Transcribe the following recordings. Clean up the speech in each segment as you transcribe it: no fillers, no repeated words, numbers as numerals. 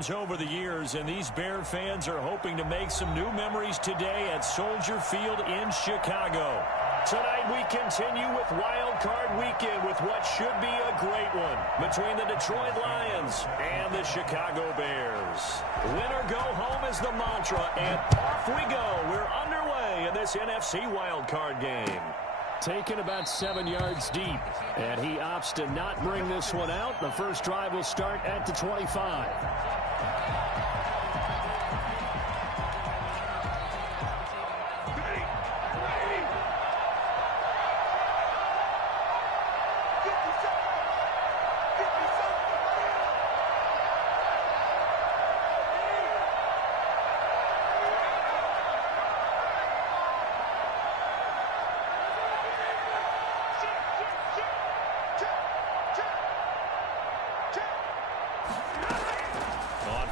games over the years, and these Bear fans are hoping to make some new memories today at Soldier Field in Chicago. Tonight we continue with Wild Card Weekend with what should be a great one between the Detroit Lions and the Chicago Bears. Win or go home is the mantra, and off we go. We're underway in this NFC Wild Card game. Taken about 7 yards deep, and he opts to not bring this one out. The first drive will start at the 25.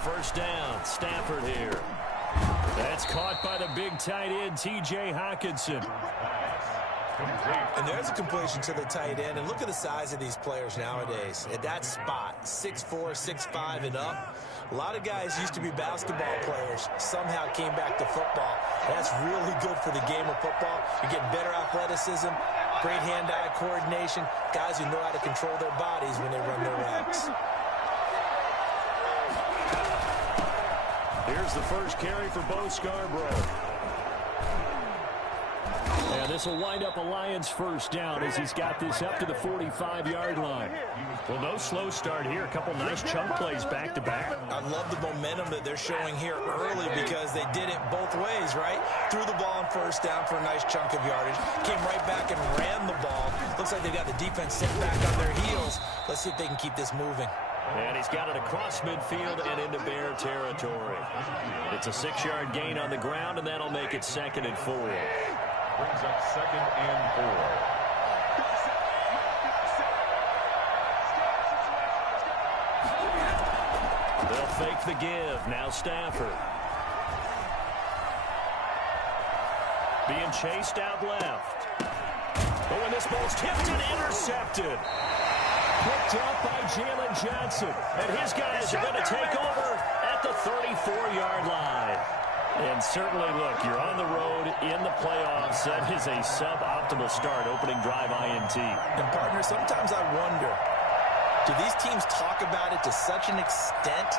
First down, Stafford here. That's caught by the big tight end, T.J. Hockenson. And there's a completion to the tight end. And look at the size of these players nowadays. At that spot, 6'4", 6'5", and up. A lot of guys used to be basketball players, somehow came back to football. That's really good for the game of football. You're getting better athleticism, great hand-eye coordination, guys who know how to control their bodies when they run their routes. Here's the first carry for Bo Scarborough. And this will wind up a Lions first down as he's got this up to the 45-yard line. Well, no slow start here. A couple nice chunk plays back-to-back. I love the momentum that they're showing here early because they did it both ways, right? Threw the ball on first down for a nice chunk of yardage. Came right back and ran the ball. Looks like they got the defense set back on their heels. Let's see if they can keep this moving. And he's got it across midfield and into Bear territory. It's a 6-yard gain on the ground, and that'll make it 2nd and 4. Brings up 2nd and 4. They'll fake the give. Now Stafford. Being chased out left. Oh, and this ball's tipped and intercepted. Picked up by Jalen Johnson. And his guys are going to take over at the 34-yard line. And certainly, look, you're on the road in the playoffs. That is a suboptimal start, opening drive INT. And, partner, sometimes I wonder, do these teams talk about it to such an extent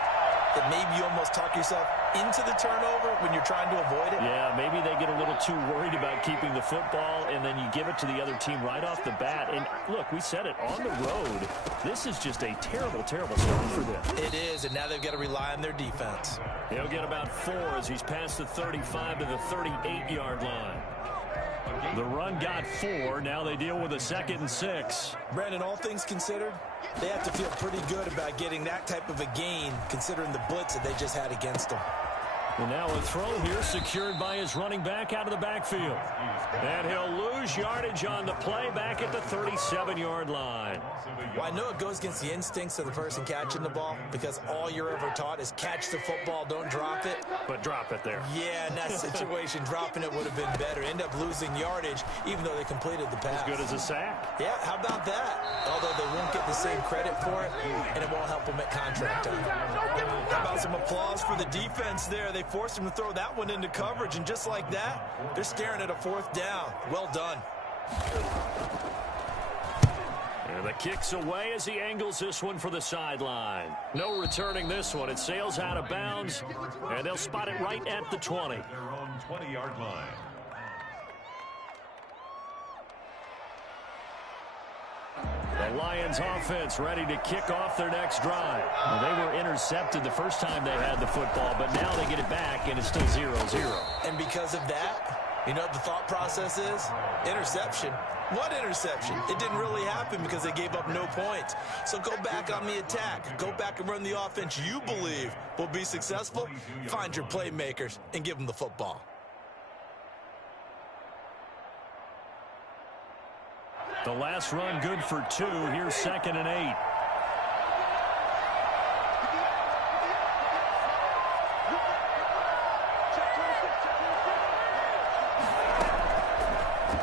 that maybe you almost talk yourself into the turnover when you're trying to avoid it? Yeah, maybe they get a little too worried about keeping the football, and then you give it to the other team right off the bat. And, look, we said it, on the road, this is just a terrible, terrible start for them. It is, and now they've got to rely on their defense. He'll get about 4 as he's past the 35 to the 38-yard line. The run got 4. Now they deal with a 2nd and 6. Brandon, all things considered, they have to feel pretty good about getting that type of a gain, considering the blitz that they just had against them. And now a throw here secured by his running back out of the backfield. And he'll lose yardage on the play back at the 37-yard line. Well, I know it goes against the instincts of the person catching the ball because all you're ever taught is catch the football, don't drop it. But drop it there. Yeah, in that situation, dropping it would have been better. End up losing yardage even though they completed the pass. As good as a sack. Yeah, how about that? Although they won't get the same credit for it, and it won't help them at contract time. How about some applause for the defense there? They forced him to throw that one into coverage, and just like that, they're staring at a 4th down. Well done. And the kick's away as he angles this one for the sideline. No returning this one. It sails out of bounds, and they'll spot it right at the 20. Their own 20-yard line. The Lions offense ready to kick off their next drive. Well, they were intercepted the first time they had the football, but now they get it back, and it's still 0-0. And because of that, you know what the thought process is? Interception. What interception? It didn't really happen because they gave up no points. So go back on the attack. Go back and run the offense you believe will be successful. Find your playmakers and give them the football. The last run good for 2. Here's 2nd and 8.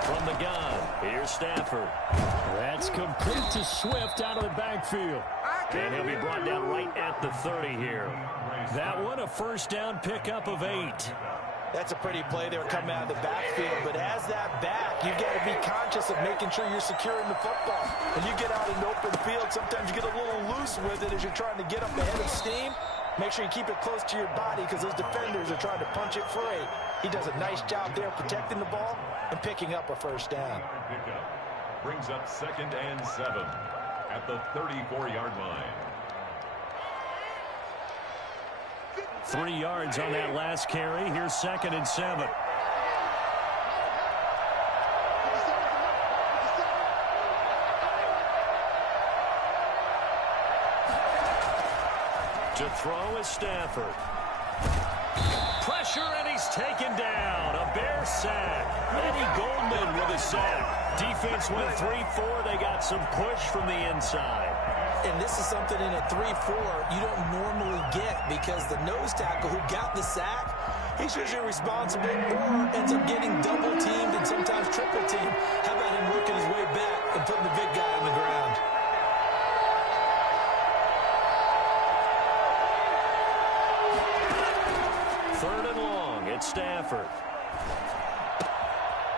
From the gun, here's Stafford. That's complete to Swift out of the backfield. And he'll be brought down right at the 30 here. That one a first down pickup of 8. That's a pretty play. They were coming out of the backfield, but as that back, you've got to be conscious of making sure you're securing the football. When you get out in the open field, sometimes you get a little loose with it as you're trying to get up ahead of steam. Make sure you keep it close to your body because those defenders are trying to punch it free. He does a nice job there protecting the ball and picking up a first down. Brings up 2nd and 7 at the 34-yard line. 3 yards on that last carry. Here's 2nd and 7. To throw is Stafford. Pressure, and he's taken down. A Bear sack. Eddie Goldman with a sack. Defense went 3-4. They got some push from the inside. And this is something in a 3-4 you don't normally get because the nose tackle who got the sack, he's usually responsible or ends up getting double-teamed and sometimes triple-teamed. How about him working his way back and putting the big guy on the ground? Third and long, it's Stafford.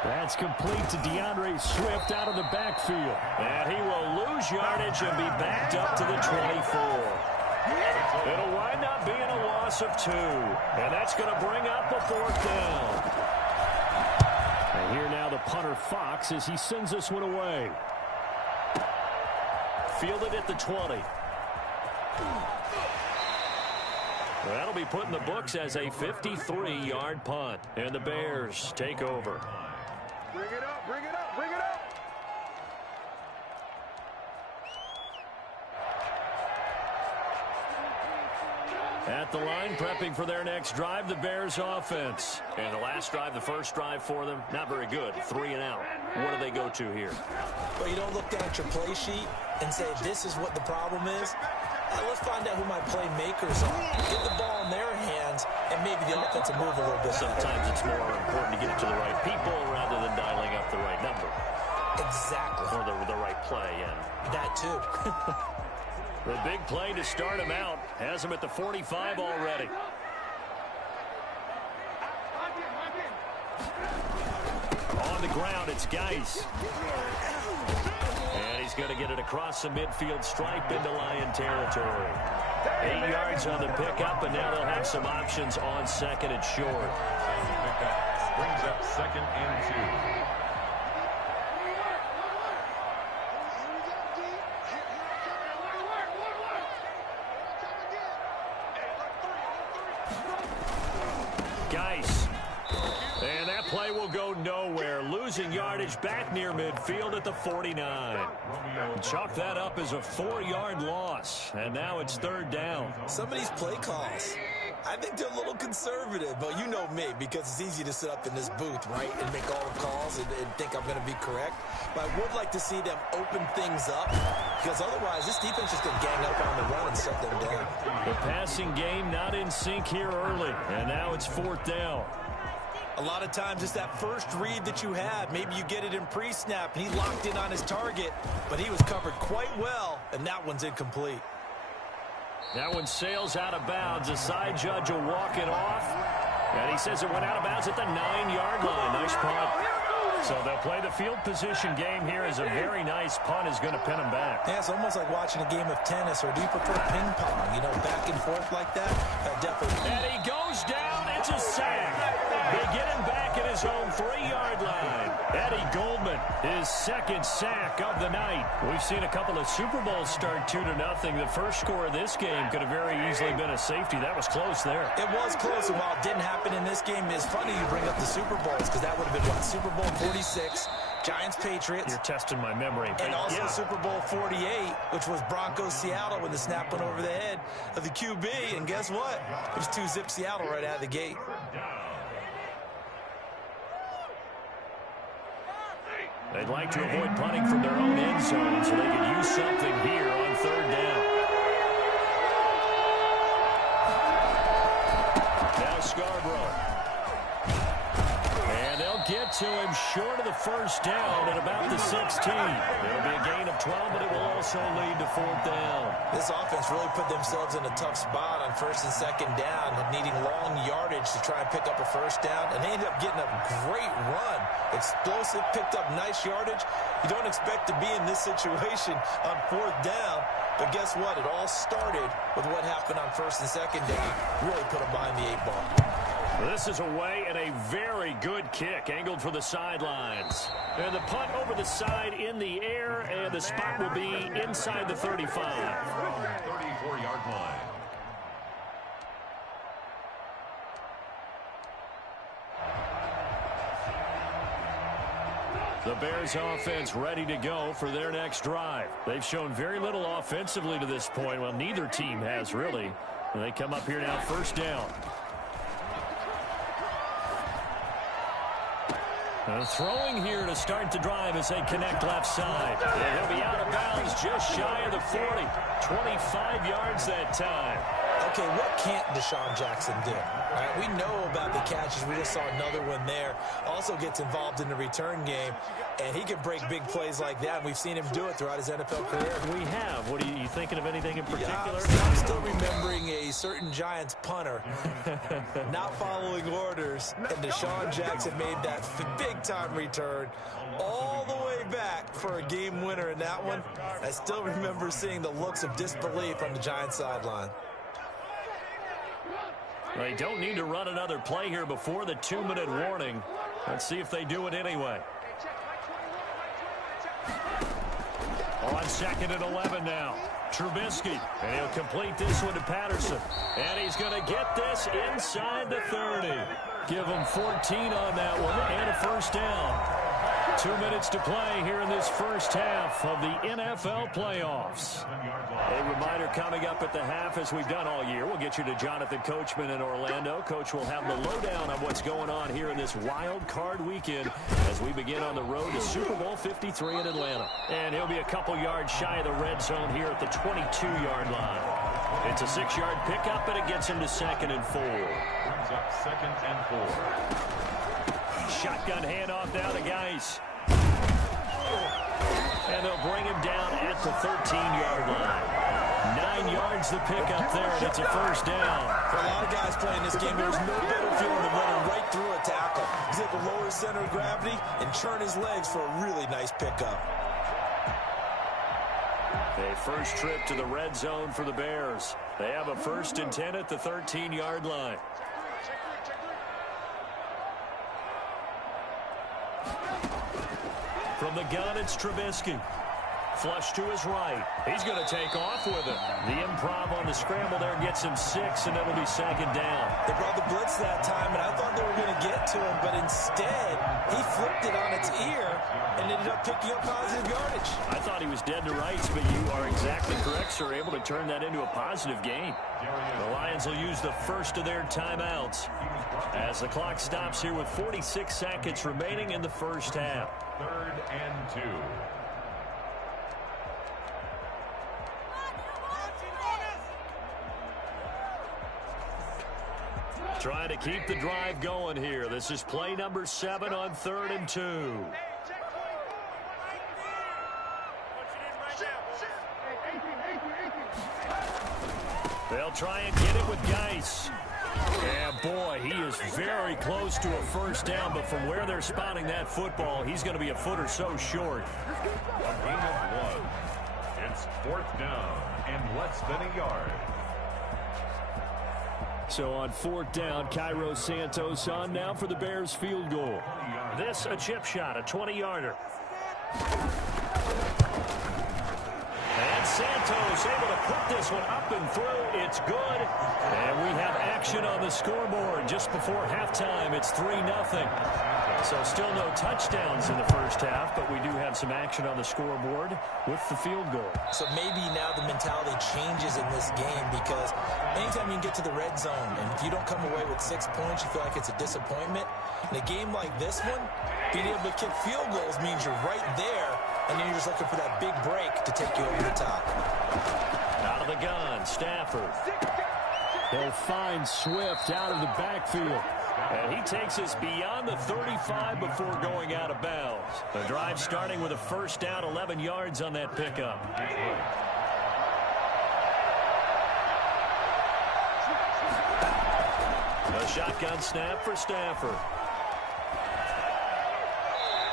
That's complete to DeAndre Swift out of the backfield. And he will lose yardage and be backed up to the 24. It'll wind up being a loss of 2. And that's going to bring up a 4th down. And here now the punter Fox as he sends this one away. Fielded at the 20. That'll be put in the books as a 53-yard punt. And the Bears take over. Bring it up, bring it up, bring it up. At the line, prepping for their next drive, the Bears offense. And the last drive, the first drive for them, not very good. 3 and out. What do they go to here? Well, you don't look down at your play sheet and say, this is what the problem is. Let's find out who my playmakers are. Get the ball in their hands, and maybe the offense will move a little bit. Sometimes it's more important to get it to the right people rather than dialing up the right number. Exactly. Or the right play, and that too. the big play to start him out has him at the 45 already. On the ground, it's Geis. And he's going to get it across the midfield stripe into Lion territory. 8 yards on the pickup, and now they'll have some options on 2nd and short. Brings up 2nd and 2. Geis. And that play will go nowhere. Losing yardage back near midfield at the 49. Chalk that up as a 4-yard loss. And now it's 3rd down. Some of these play calls, I think they're a little conservative. But you know me, because it's easy to sit up in this booth, right, and make all the calls and think I'm going to be correct. But I would like to see them open things up, because otherwise this defense is going to gang up on the run and shut them down. The passing game not in sync here early. And now it's 4th down. A lot of times it's that first read that you have. Maybe you get it in pre-snap, and he locked in on his target, but he was covered quite well, and that one's incomplete. That one sails out of bounds. The side judge will walk it off, and he says it went out of bounds at the 9-yard line. Nice punt. So they'll play the field position game here as a very nice punt is going to pin them back. Yeah, it's almost like watching a game of tennis, or do you prefer ping pong? You know, back and forth like that? Definitely. And he goes down. It's a sack. They get him back at his own 3-yard line. Eddie Goldman, his 2nd sack of the night. We've seen a couple of Super Bowls start 2-0. The first score of this game could have very easily been a safety. That was close there. It was close, and while it didn't happen in this game, it's funny you bring up the Super Bowls, because that would have been, what, Super Bowl 46, Giants-Patriots. You're testing my memory. And also Super Bowl 48, which was Broncos-Seattle when the snap went over the head of the QB. And guess what? It was 2-zip Seattle right out of the gate. They'd like to avoid punting from their own end zone, so they could use something here on 3rd down. Now Scarborough. And they'll get to him short of the first down at about the 16. It'll be a gain of 12, but it will also lead to 4th down. This offense really put themselves in a tough spot on 1st and 2nd down, needing long yardage to try and pick up a first down, and they ended up getting a great run. Explosive, picked up nice yardage. You don't expect to be in this situation on 4th down, but guess what? It all started with what happened on 1st and 2nd down. Really put them behind the 8 ball. This is away and a very good kick, angled for the sidelines. And the punt over the side in the air, and the spot will be inside the 35. 34-yard line. The Bears offense ready to go for their next drive. They've shown very little offensively to this point. Well, neither team has really. And they come up here now, 1st down. Throwing here to start the drive as they connect left side. And he'll be out of bounds just shy of the 40. 25 yards that time. Okay, what can't Deshaun Jackson do? All right, we know about the catches. We just saw another one there. Also gets involved in the return game, and he can break big plays like that. We've seen him do it throughout his NFL career. We have. What are you thinking of anything in particular? I'm still remembering a certain Giants punter not following orders, and Deshaun Jackson made that big-time return all the way back for a game winner in that one. I still remember seeing the looks of disbelief on the Giants sideline. They don't need to run another play here before the 2-minute warning. Let's see if they do it anyway. On 2nd and 11 now. Trubisky, and he'll complete this one to Patterson. And he's going to get this inside the 30. Give him 14 on that one and a first down. 2 minutes to play here in this first half of the NFL playoffs. A reminder coming up at the half, as we've done all year. We'll get you to Jonathan Coachman in Orlando. Coach will have the lowdown on what's going on here in this wild card weekend as we begin on the road to Super Bowl 53 in Atlanta. And he'll be a couple yards shy of the red zone here at the 22-yard line. It's a 6-yard pickup, and it gets him to 2nd and 4. Brings up 2nd and 4. Shotgun handoff now to Geis. And they'll bring him down at the 13-yard line. 9 yards the pickup there, and it's a first down. For a lot of guys playing this game, there's no better feeling than running right through a tackle. He's able to lower his center of gravity and churn his legs for a really nice pickup. A first trip to the red zone for the Bears. They have a 1st and 10 at the 13-yard line. From the gun, it's Trubisky. Flush to his right. He's going to take off with it. The improv on the scramble there gets him 6, and it'll be 2nd down. They brought the blitz that time, and I thought they were going to get to him, but instead, he flipped it on its ear and ended up picking up positive yardage. I thought he was dead to rights, but you are exactly correct, sir. Able to turn that into a positive gain. The Lions will use the first of their timeouts as the clock stops here with 46 seconds remaining in the first half. 3rd and 2. Trying to keep the drive going here. This is play number 7 on 3rd and 2. They'll try and get it with Geis. Yeah, boy, he is very close to a first down, but from where they're spotting that football, he's going to be a foot or so short. A gain of 1. It's 4th down and less than a yard. So on 4th down, Cairo Santos on now for the Bears field goal. This a chip shot, a 20-yarder. And Santos able to put this one up and through. It's good. And we have action on the scoreboard just before halftime. It's 3-0. So still no touchdowns in the first half, but we do have some action on the scoreboard with the field goal. So maybe now the mentality changes in this game, because anytime you can get to the red zone, and if you don't come away with 6 points, you feel like it's a disappointment. In a game like this one, being able to kick field goals means you're right there, and then you're just looking for that big break to take you over the top. Out of the gun, Stafford. They'll find Swift out of the backfield. And he takes us beyond the 35 before going out of bounds. The drive starting with a first down, 11 yards on that pickup. A shotgun snap for Stafford.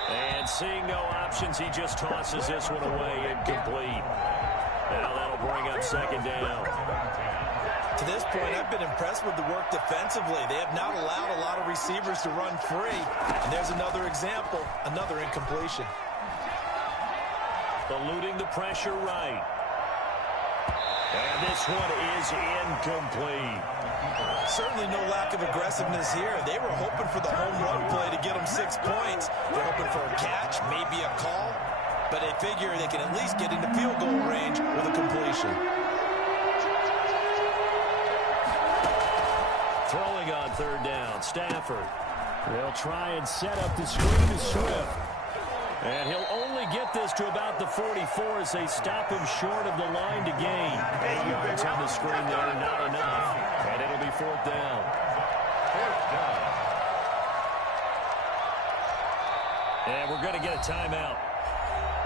And seeing no options, he just tosses this one away, incomplete. Now that'll bring up second down. To this point, I've been impressed with the work defensively. They have not allowed a lot of receivers to run free. And there's another example, another incompletion. Eluding the pressure right. And this one is incomplete. Certainly no lack of aggressiveness here. They were hoping for the home run play to get them 6 points. They're hoping for a catch, maybe a call. But they figure they can at least get into field goal range with a completion. Throwing on third down, Stafford. They'll try and set up the screen to Swift. And he'll only get this to about the 44 as they stop him short of the line to gain. 8 yards on the screen there, not enough. And it'll be fourth down. And we're going to get a timeout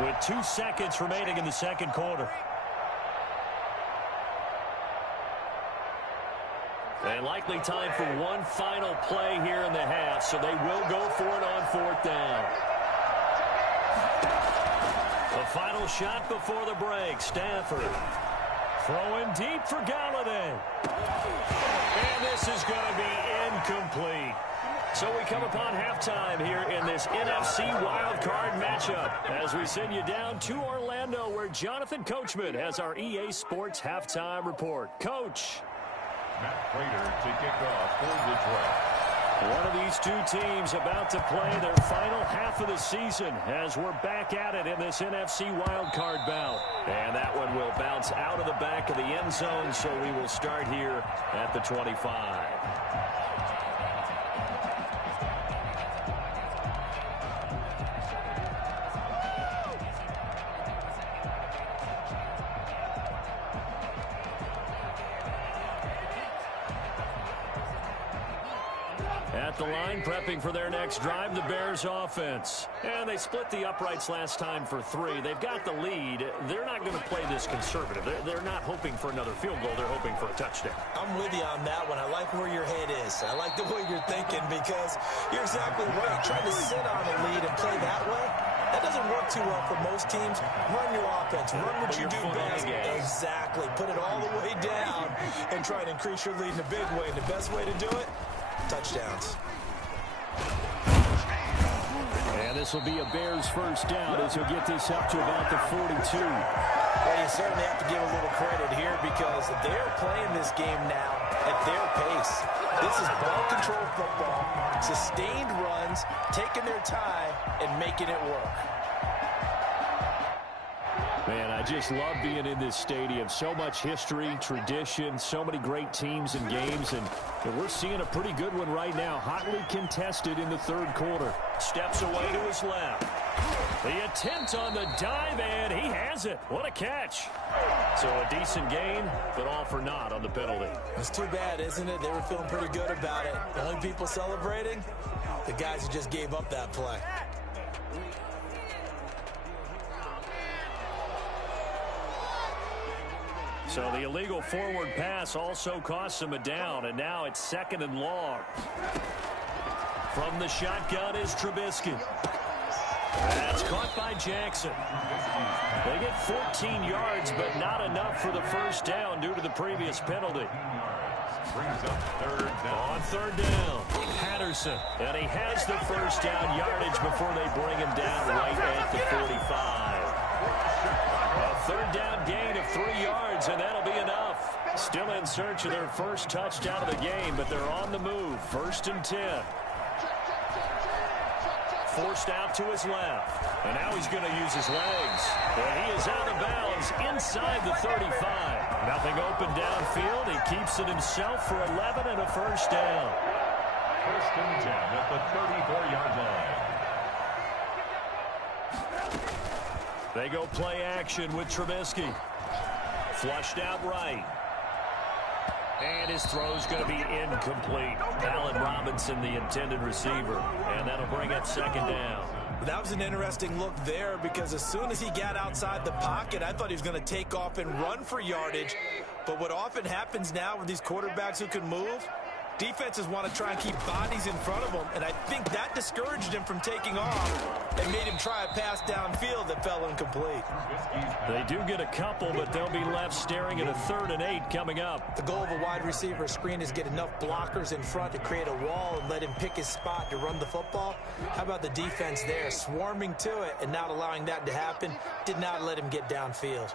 with 2 seconds remaining in the second quarter. And likely time for one final play here in the half, so they will go for it on fourth down. The final shot before the break. Stafford throwing deep for Galladay. And this is going to be incomplete. So we come upon halftime here in this NFC wildcard matchup as we send you down to Orlando where Jonathan Coachman has our EA Sports halftime report. Coach. Matt Prater to kick off for Detroit. One of these two teams about to play their final half of the season as we're back at it in this NFC wildcard bout. And that one will bounce out of the back of the end zone, so we will start here at the 25. At the line, prepping for their next drive, the Bears offense. And they split the uprights last time for 3. They've got the lead. They're not going to play this conservative. They're not hoping for another field goal. They're hoping for a touchdown. I'm with you on that one. I like where your head is. I like the way you're thinking because you're exactly right. Trying to sit on a lead and play that way, that doesn't work too well for most teams. Run your offense. Run what you do best. Exactly. Put it all the way down and try and increase your lead in a big way. And the best way to do it, touchdowns. And this will be a Bears first down as he'll get this up to about the 42. Well, you certainly have to give a little credit here because they're playing this game now at their pace. This is ball-controlled football, sustained runs, taking their time, and making it work. Man, I just love being in this stadium. So much history, tradition, so many great teams and games, and we're seeing a pretty good one right now. Hotly contested in the third quarter. Steps away to his left. The attempt on the dive, and he has it. What a catch. So a decent gain, but all for naught on the penalty. It's too bad, isn't it? They were feeling pretty good about it. The only people celebrating, the guys who just gave up that play. So the illegal forward pass also costs him a down, and now it's second and long. From the shotgun is Trubisky. That's caught by Jackson. They get 14 yards, but not enough for the first down due to the previous penalty. Brings up third down. On third down, Patterson. And he has the first down yardage before they bring him down right at the 45. A third down gain of 3 yards, and that'll be enough. Still in search of their first touchdown of the game, but they're on the move. First and 10. Forced out to his left. And now he's going to use his legs. And he is out of bounds inside the 35. Nothing open downfield. He keeps it himself for 11 and a first down. First and 10 at the 34-yard line. They go play action with Trubisky. Flushed out right. And his throw's going to be incomplete. Allen Robinson, the intended receiver. And that'll bring up second down. That was an interesting look there because as soon as he got outside the pocket, I thought he was going to take off and run for yardage. But what often happens now with these quarterbacks who can move, defenses want to try and keep bodies in front of them, and I think that discouraged him from taking off and made him try a pass downfield that fell incomplete. They do get a couple, but they'll be left staring at a 3rd and 8 coming up. The goal of a wide receiver screen is get enough blockers in front to create a wall and let him pick his spot to run the football. How about the defense there, swarming to it and not allowing that to happen? Did not let him get downfield.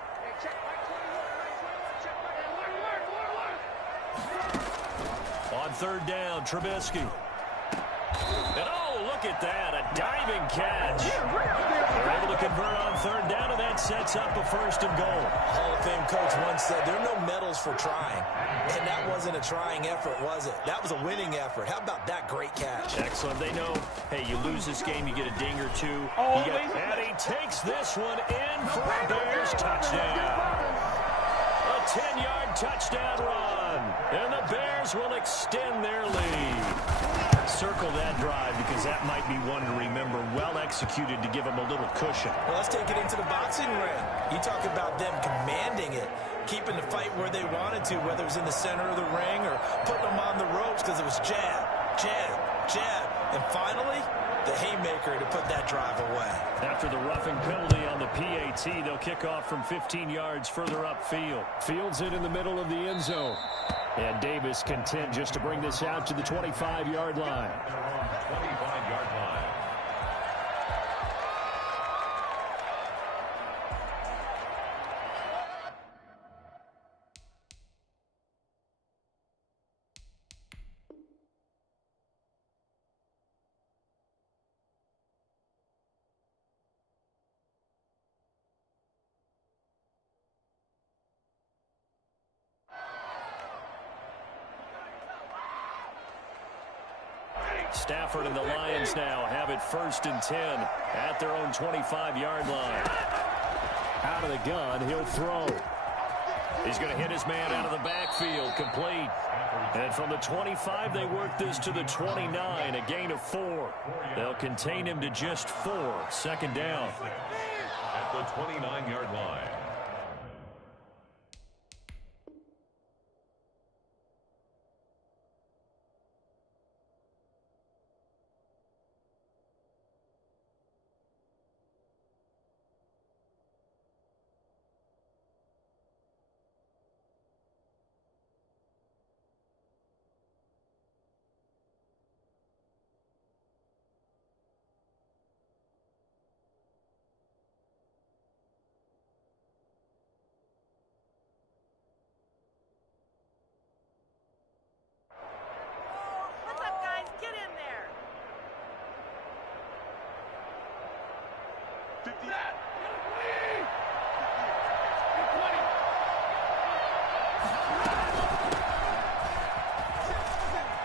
On 3rd down, Trubisky. And oh, look at that, a diving catch. They're able to convert on 3rd down, and that sets up a 1st and goal. Hall of Fame coach once said, there are no medals for trying. And that wasn't a trying effort, was it? That was a winning effort. How about that great catch? Excellent. They know, hey, you lose this game, you get a ding or two. And he takes this one in for a Bears touchdown. A 10-yard touchdown run. And the Bears will extend their lead. Circle that drive because that might be one to remember. Well executed to give them a little cushion. Well, let's take it into the boxing ring. You talk about them commanding it, keeping the fight where they wanted to, whether it was in the center of the ring or putting them on the ropes because it was jab, jab, jab. And finally, the haymaker to put that drive away. After the roughing penalty on the PAT, they'll kick off from 15 yards further upfield. Fields it in the middle of the end zone. And Davis content just to bring this out to the 25-yard line. 25-yard line. Stafford and the Lions now have it 1st and 10 at their own 25-yard line. Out of the gun, he'll throw. He's going to hit his man out of the backfield, complete. And from the 25, they work this to the 29, a gain of 4. They'll contain him to just 4, 2nd down. At the 29-yard line.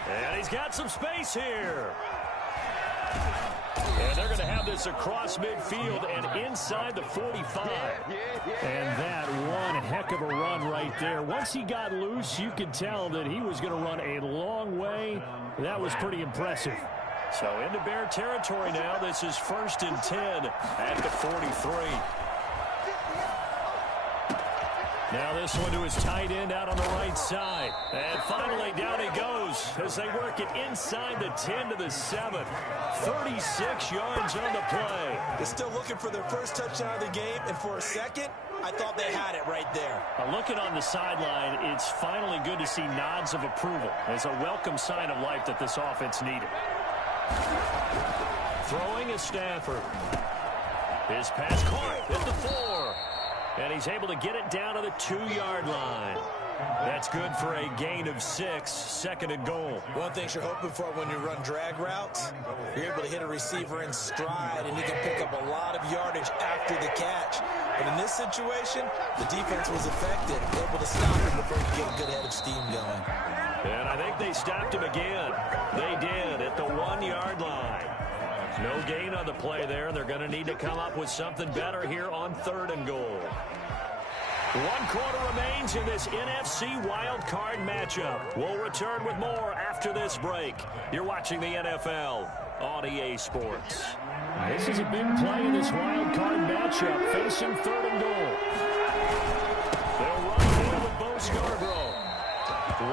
And he's got some space here. And they're going to have this across midfield and inside the 45. And that one heck of a run right there. Once he got loose, you could tell that he was going to run a long way. That was pretty impressive. So into Bear territory now. This is 1st and 10 at the 43. Now this one to his tight end out on the right side. And finally down he goes as they work it inside the 10 to the 7. 36 yards on the play. They're still looking for their first touchdown of the game, and for a second, I thought they had it right there. Looking on the sideline, it's finally good to see nods of approval. It's a welcome sign of life that this offense needed. Throwing is Stafford. His pass caught at the 4. And he's able to get it down to the 2-yard line. That's good for a gain of 6, 2nd and goal. One thing you're hoping for when you run drag routes, you're able to hit a receiver in stride, and he can pick up a lot of yardage after the catch. But in this situation, the defense was effective, able to stop him before he could get a good head of steam going. And I think they stopped him again. They did at the 1-yard line. No gain on the play there. They're going to need to come up with something better here on 3rd and goal. One quarter remains in this NFC wild card matchup. We'll return with more after this break. You're watching the NFL on EA Sports. This is a big play in this wild card matchup, facing third and goal. They'll run here with Bo Scarborough.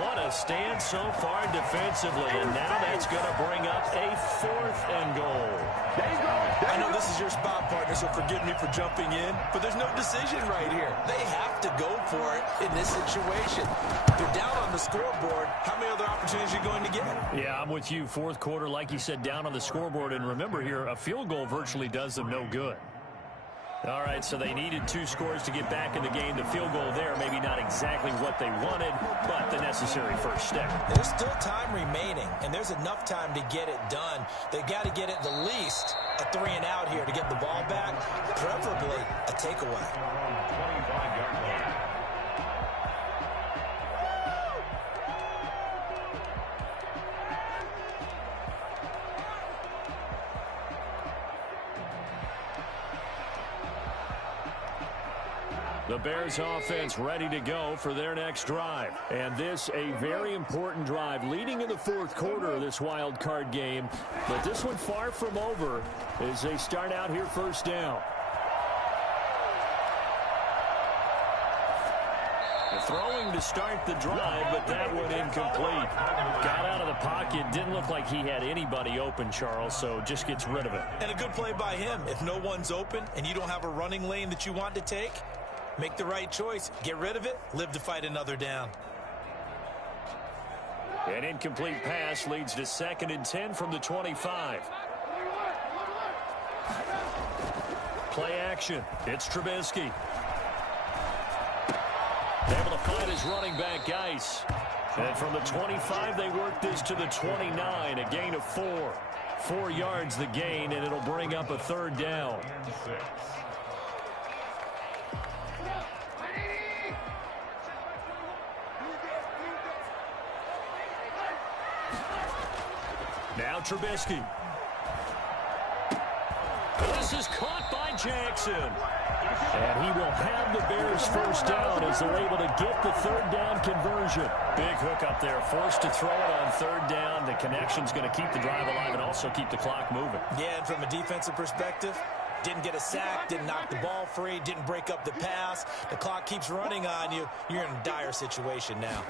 What a stand so far defensively, and now that's going to bring up a fourth and goal. I know this is your spot, partner, so forgive me for jumping in, but there's no decision right here. They have to go for it in this situation. They're down on the scoreboard. How many other opportunities are you going to get? Yeah, I'm with you. Fourth quarter, like you said, down on the scoreboard. And remember here, a field goal virtually does them no good. All right, so they needed 2 scores to get back in the game. The field goal there, maybe not exactly what they wanted, but the necessary first step. There's still time remaining, and there's enough time to get it done. They got to get at the least a 3 and out here to get the ball back, preferably a takeaway. 25-yard line. The Bears offense ready to go for their next drive. And this a very important drive leading in the fourth quarter of this wild card game. But this one far from over as they start out here first down. The throwing to start the drive, but that one incomplete. Got out of the pocket, didn't look like he had anybody open, Charles, so just gets rid of it. And a good play by him. If no one's open and you don't have a running lane that you want to take, make the right choice. Get rid of it. Live to fight another down. An incomplete pass leads to 2nd and 10 from the 25. Play action. It's Trubisky. Able to find his running back, Geis. And from the 25, they work this to the 29. A gain of 4. 4 yards the gain, and it'll bring up a third down. Now Trubisky. This is caught by Jackson. And he will have the Bears first down as they're able to get the third down conversion. Big hook up there, forced to throw it on third down. The connection's going to keep the drive alive and also keep the clock moving. Yeah, and from a defensive perspective, didn't get a sack, didn't knock the ball free, didn't break up the pass. The clock keeps running on you. You're in a dire situation now.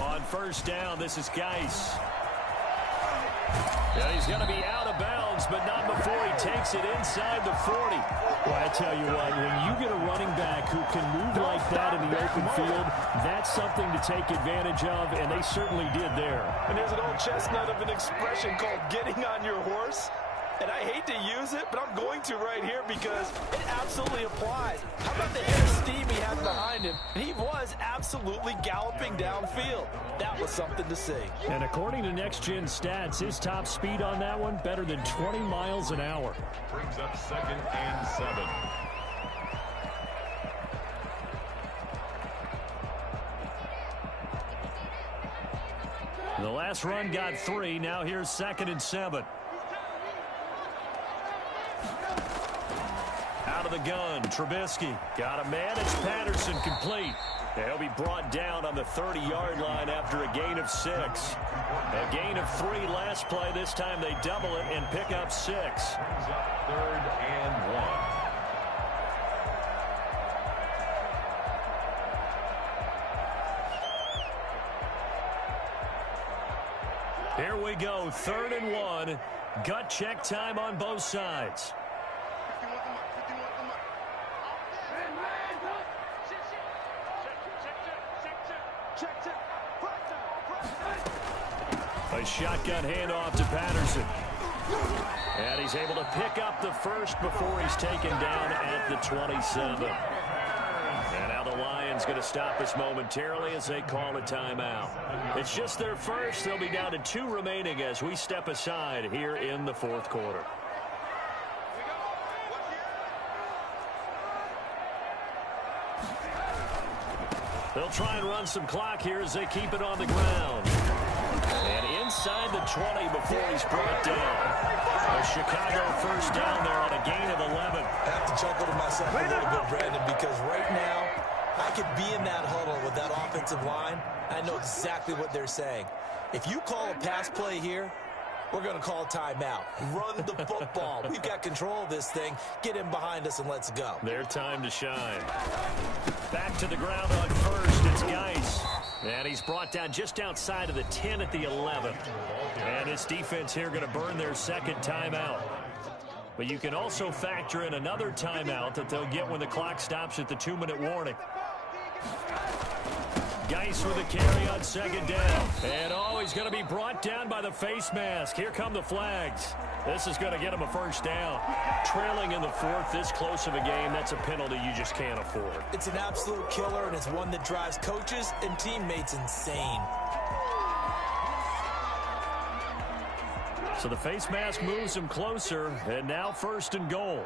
On first down, this is Geis. Yeah, he's going to be out of bounds, but not before he takes it inside the 40. Well, I tell you what, when you get a running back who can move like that in the open field, that's something to take advantage of, and they certainly did there. And there's an old chestnut of an expression called getting on your horse. And I hate to use it, but I'm going to right here because it absolutely applies. How about the air steam he had behind him? And he was absolutely galloping downfield. That was something to see. And according to Next Gen Stats, his top speed on that one, better than 20 miles an hour. Brings up 2nd and 7. The last run got 3. Now here's 2nd and 7. Out of the gun, Trubisky. Got a man, it's Patterson, complete. He'll be brought down on the 30-yard line after a gain of 6. A gain of 3 last play. This time they double it and pick up 6. Brings up 3rd and 1. Here we go, 3rd and 1. Gut check time on both sides. A shotgun handoff to Patterson. And he's able to pick up the first before he's taken down at the 27. And now the Lions going to stop us momentarily as they call a timeout. It's just their first. They'll be down to 2 remaining as we step aside here in the fourth quarter. They'll try and run some clock here as they keep it on the ground. And inside the 20 before he's brought down. A Chicago first down there on a gain of 11. I have to chuckle to myself a little bit, Brandon, because right now I could be in that huddle with that offensive line. I know exactly what they're saying. If you call a pass play here, we're going to call a timeout. Run the football. We've got control of this thing. Get in behind us and let's go. Their time to shine. Back to the ground on first. It's Geis. And he's brought down just outside of the 10 at the 11. And this defense here going to burn their second timeout. But you can also factor in another timeout that they'll get when the clock stops at the 2-minute warning. Geis with a carry on second down. And he's going to be brought down by the face mask. Here come the flags. This is going to get him a first down. Trailing in the fourth, this close of a game, that's a penalty you just can't afford. It's an absolute killer, and it's one that drives coaches and teammates insane. So the face mask moves him closer, and now first and goal.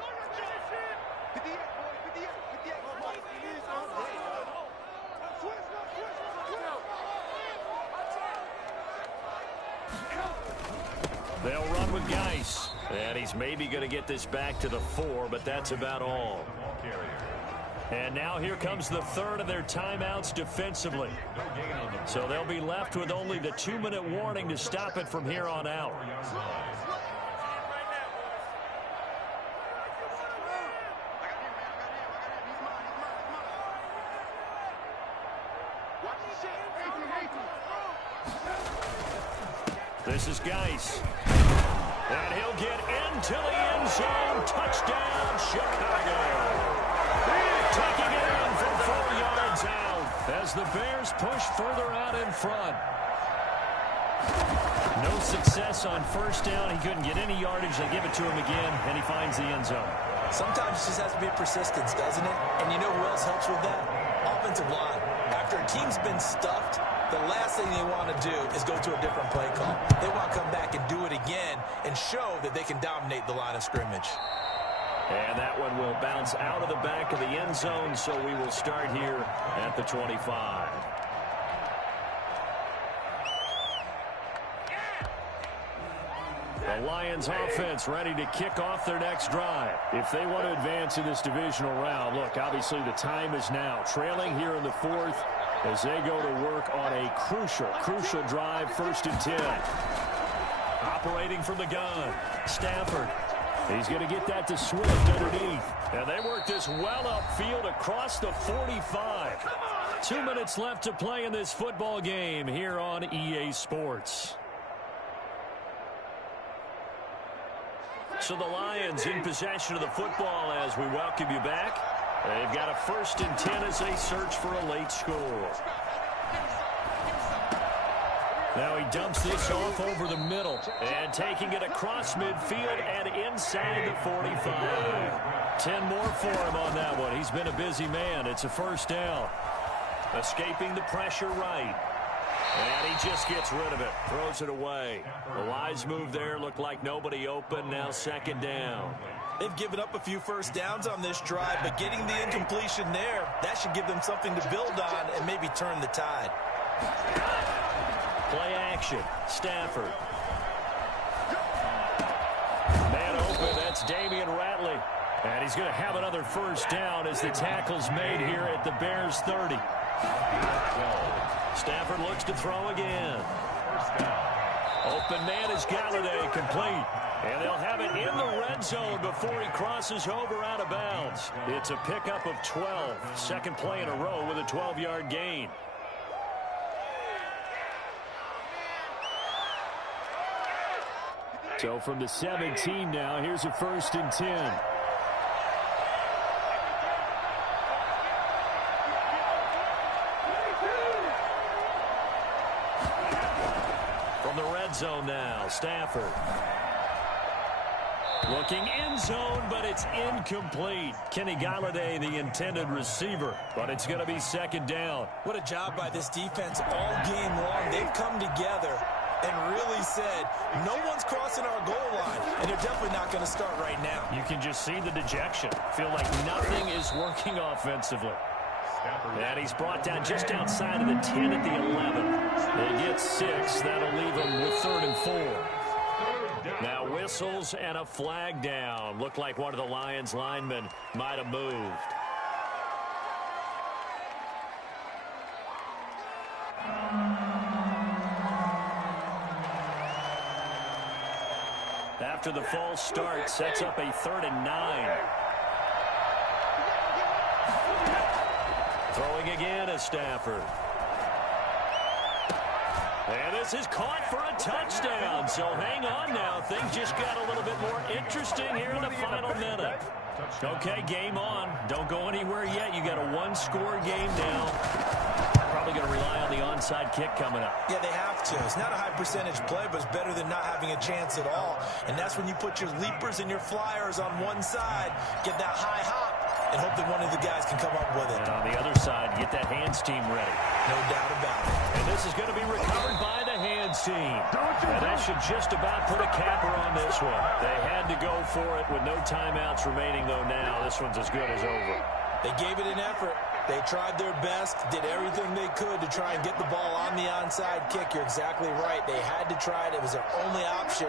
They'll run with Geis. And he's maybe going to get this back to the 4, but that's about all. And now here comes the third of their timeouts defensively. So they'll be left with only the 2-minute warning to stop it from here on out. This is Geis. And he'll get into the end zone. Touchdown, Chicago. Taking it in from 4 yards out as the Bears push further out in front. No success on first down. He couldn't get any yardage. They give it to him again, and he finds the end zone. Sometimes it just has to be persistence, doesn't it? And you know who else helps with that? Offensive line. After a team's been stuffed, the last thing they want to do is go to a different play call. They want to come back and do it again and show that they can dominate the line of scrimmage. And that one will bounce out of the back of the end zone, so we will start here at the 25. The Lions offense ready to kick off their next drive. If they want to advance in this divisional round, look, obviously the time is now. Trailing here in the fourth as they go to work on a crucial drive, 1st and 10. Operating from the gun, Stafford. He's going to get that to Swift underneath. And they work this well upfield across the 45. 2 minutes left to play in this football game here on EA Sports. So the Lions in possession of the football as we welcome you back. They've got a 1st and 10 as they search for a late score. Now he dumps this off over the middle and taking it across midfield and inside the 45. 10 more for him on that one. He's been a busy man. It's a first down. Escaping the pressure right. And he just gets rid of it. Throws it away. The wise move there. Looked like nobody open. Now 2nd down. They've given up a few first downs on this drive, but getting the incompletion there, that should give them something to build on and maybe turn the tide. Play action. Stafford. Man open. That's Damian Ratley. And he's going to have another first down as the tackle's made here at the Bears 30. Stafford looks to throw again. Open man is Galladay, complete. And they'll have it in the red zone before he crosses over out of bounds. It's a pickup of 12. Second play in a row with a 12-yard gain. So from the 17 now, here's a 1st and 10. From the red zone now, Stafford. Looking end zone, but it's incomplete. Kenny Galladay, the intended receiver, but it's going to be 2nd down. What a job by this defense all game long. They've come together and really said, no one's crossing our goal line, and they're definitely not going to start right now. You can just see the dejection. Feel like nothing is working offensively. And he's brought down just outside of the 10 at the 11. They get 6. That'll leave him with 3rd and 4. Now whistles and a flag down. Looked like one of the Lions linemen might have moved. After the false start, sets up a 3rd and 9. Throwing again is Stafford. And this is caught for a touchdown. So hang on now. Things just got a little bit more interesting here in the final minute. Okay, game on. Don't go anywhere yet. You got a 1-score game now. Probably going to rely on the onside kick coming up. Yeah, they have to. It's not a high percentage play, but it's better than not having a chance at all. And that's when you put your leapers and your flyers on one side, get that high hop, and hope that one of the guys can come up with it. And on the other side, get that hands team ready. No doubt about it. And this is going to be recovered by the hands team. And that should just about put a capper on this one. They had to go for it with no timeouts remaining, though, now. This one's as good as over. They gave it an effort. They tried their best, did everything they could to try and get the ball on the onside kick. You're exactly right. They had to try it. It was their only option.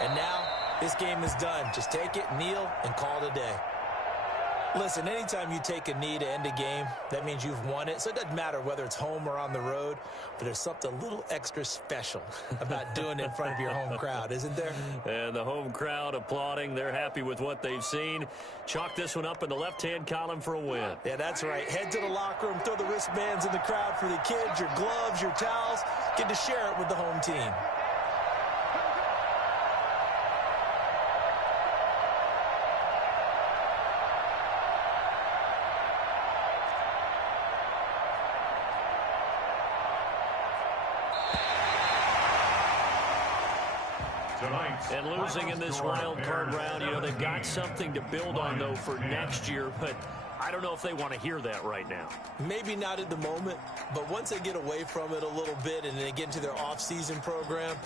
And now this game is done. Just take it, kneel, and call it a day. Listen, anytime you take a knee to end a game, that means you've won it. So it doesn't matter whether it's home or on the road, but there's something a little extra special about doing it in front of your home crowd, isn't there? And the home crowd applauding. They're happy with what they've seen. Chalk this one up in the left-hand column for a win. Yeah, that's right. Head to the locker room, throw the wristbands in the crowd for the kids, your gloves, your towels. Get to share it with the home team. And losing in this wild card round, you know, they've got something to build on, though, for next year. But I don't know if they want to hear that right now. Maybe not at the moment, but once they get away from it a little bit and they get into their off-season program,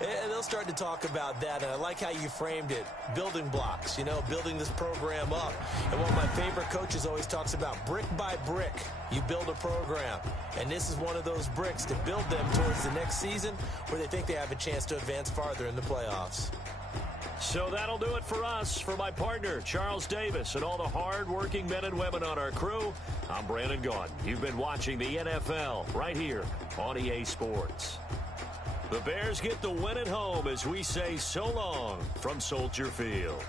they'll start to talk about that. And I like how you framed it. Building blocks, you know, building this program up. And one of my favorite coaches always talks about brick by brick, you build a program. And this is one of those bricks to build them towards the next season where they think they have a chance to advance farther in the playoffs. So that'll do it for us. For my partner, Charles Davis, and all the hard-working men and women on our crew, I'm Brandon Gaudin. You've been watching the NFL right here on EA Sports. The Bears get the win at home as we say so long from Soldier Field.